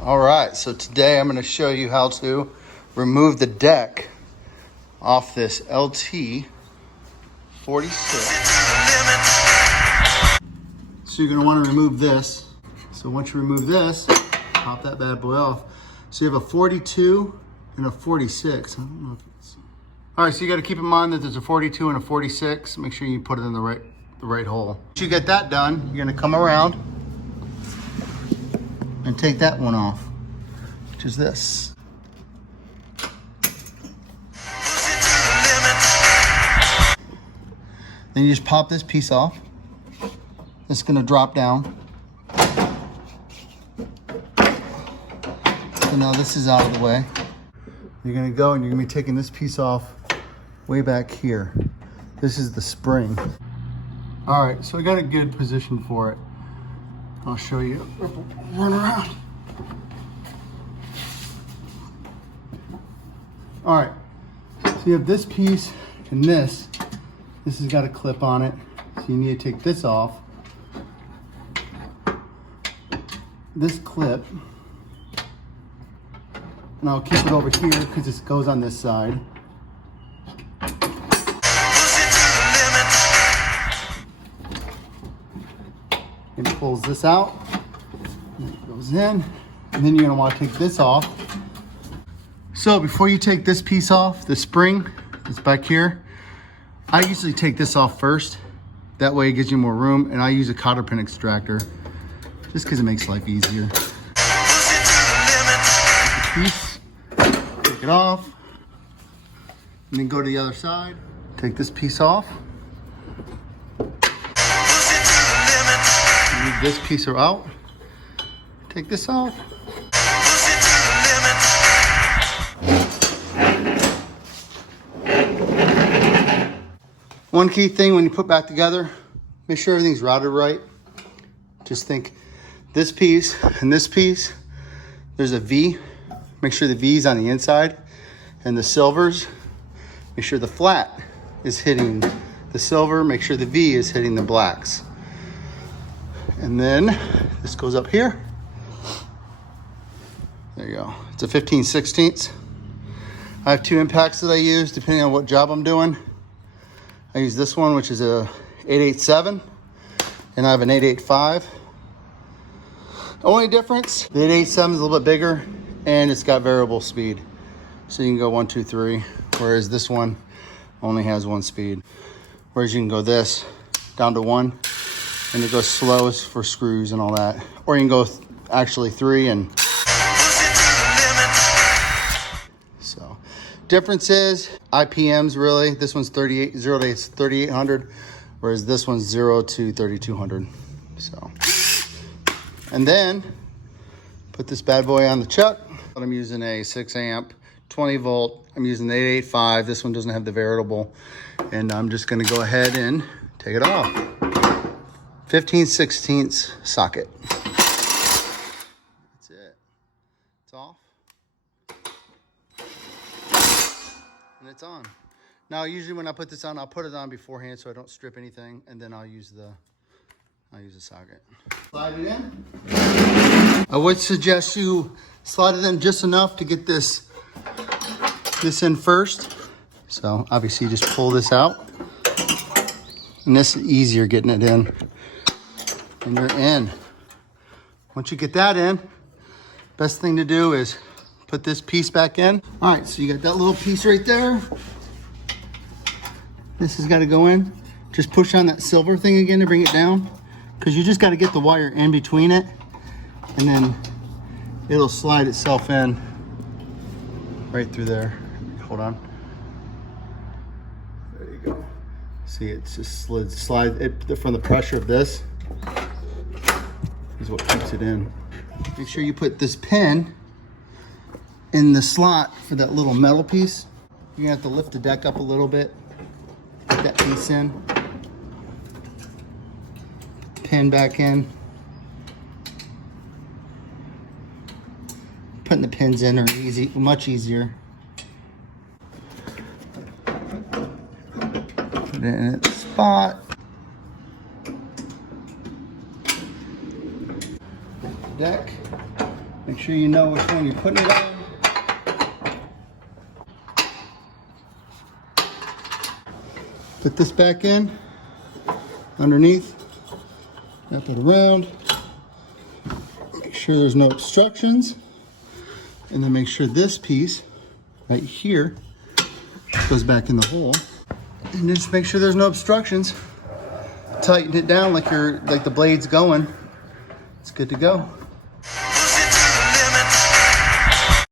All right, so today I'm going to show you how to remove the deck off this LT46. So you're going to want to remove this. So once you remove this, pop that bad boy off. So you have a 42 and a 46. I don't know if it's... All right, so you got to keep in mind that there's a 42 and a 46. Make sure you put it in the right hole. Once you get that done, you're going to come around and take that one off, which is this. Then you just pop this piece off. It's gonna drop down. So now this is out of the way. You're gonna go and you're gonna be taking this piece off way back here. This is the spring. All right, so I got a good position for it. I'll show you. Run around. All right, so you have this piece and this. This has got a clip on it. So you need to take this off. This clip. And I'll keep it over here because this goes on this side. It pulls this out. And it goes in. And then you're going to want to take this off. So before you take this piece off, the spring that's back here, I usually take this off first. That way it gives you more room, and I use a cotter pin extractor just because it makes life easier. Take the piece, take it off, and then go to the other side. Take this piece off. Move this piece out. Take this off. One key thing when you put back together, make sure everything's routed right. Just think this piece and this piece, there's a V. Make sure the V is on the inside. And the silvers, make sure the flat is hitting the silver. Make sure the V is hitting the blacks. And then this goes up here. There you go. It's a 15/16. I have two impacts that I use depending on what job I'm doing. I use this one, which is a 887, and I have an 885. The only difference, the 887 is a little bit bigger, and it's got variable speed. So you can go 1, 2, 3, whereas this one only has one speed. Whereas you can go this, down to 1, and it goes slow for screws and all that. Or you can go actually 3 and... So, difference is IPMs really. This one's 0 to 3800, whereas this one's 0 to 3200. So, and then put this bad boy on the chuck. I'm using a 6 amp, 20 volt. I'm using the 885. This one doesn't have the variable, and I'm just going to go ahead and take it off. 15/16 socket. That's it. It's off. And it's on. Now usually when I put this on, I'll put it on beforehand so I don't strip anything, and then I'll use the socket. Slide it in. I would suggest you slide it in just enough to get this in first. So obviously you just pull this out, and this is easier getting it in, and you're in. Once you get that in, best thing to do is put this piece back in. All right, so you got that little piece right there. This has got to go in. Just push on that silver thing again to bring it down, because you just got to get the wire in between it, and then it'll slide itself in right through there. Hold on. There you go. See, it's just slide it from the pressure of this is what keeps it in. Make sure you put this pin in the slot for that little metal piece. You're gonna have to lift the deck up a little bit. Put that piece in. Pin back in. Putting the pins in are easy, much easier. Put it in its spot. Deck. Make sure you know which one you're putting it on. Put this back in, underneath, wrap it around. Make sure there's no obstructions. And then make sure this piece right here goes back in the hole. And just make sure there's no obstructions. Tighten it down like the blade's going. It's good to go.